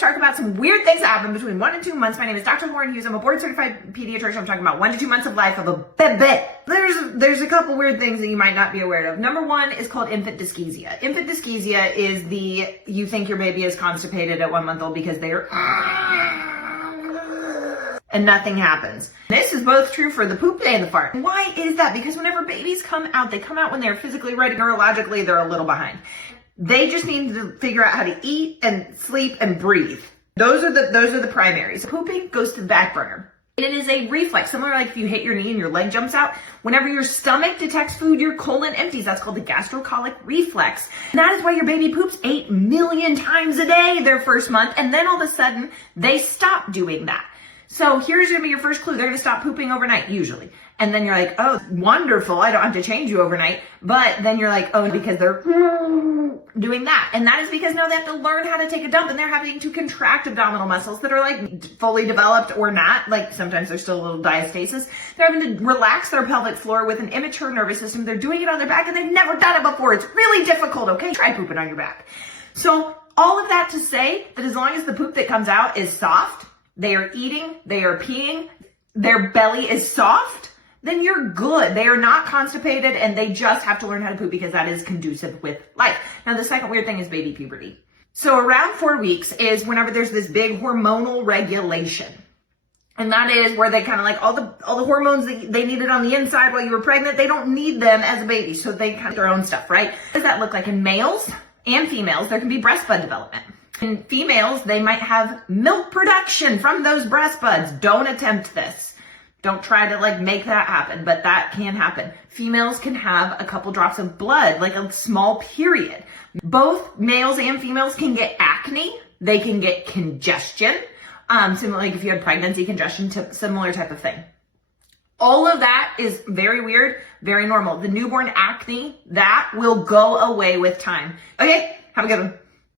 talk about some weird things that happen between 1 and 2 months. My name is Dr. Lauren Hughes. I'm a board certified pediatrician. I'm talking about 1 to 2 months of life of a baby. There's a couple weird things that you might not be aware of. Number one is called infant dyschezia. Infant dyschezia is you think your baby is constipated at 1 month old because they're and nothing happens. This is both true for the poop and the fart. Why is that? Because whenever babies come out, they come out when they're physically ready. Neurologically, they're a little behind. They just need to figure out how to eat and sleep and breathe. Those are the primaries. Pooping goes to the back burner. It is a reflex, similar like if you hit your knee and your leg jumps out. Whenever your stomach detects food, your colon empties. That's called the gastrocolic reflex. And that is why your baby poops 8 million times a day their first month, and then all of a sudden, they stop doing that. So here's gonna be your first clue. They're gonna stop pooping overnight, usually. And then you're like, oh, wonderful, I don't have to change you overnight. But then you're like, oh, because they're doing that. And that is because now they have to learn how to take a dump, and they're having to contract abdominal muscles that are like fully developed or not. Like sometimes there's still a little diastasis. They're having to relax their pelvic floor with an immature nervous system. They're doing it on their back and they've never done it before. It's really difficult, okay? Try pooping on your back. So all of that to say that as long as the poop that comes out is soft, they are eating, they are peeing, their belly is soft, then you're good. They are not constipated and they just have to learn how to poop because that is conducive with life. Now, the second weird thing is baby puberty. So around 4 weeks is whenever there's this big hormonal regulation. And that is where they kind of like all the hormones that they needed on the inside while you were pregnant, they don't need them as a baby. So they kind of their own stuff, right? What does that look like in males and females? There can be breast bud development. In females, they might have milk production from those breast buds. Don't attempt this. Don't try to like make that happen, but that can happen. Females can have a couple drops of blood, like a small period. Both males and females can get acne. They can get congestion. Similar, like if you had pregnancy congestion, similar type of thing. All of that is very weird, very normal. The newborn acne, that will go away with time. Okay, have a good one.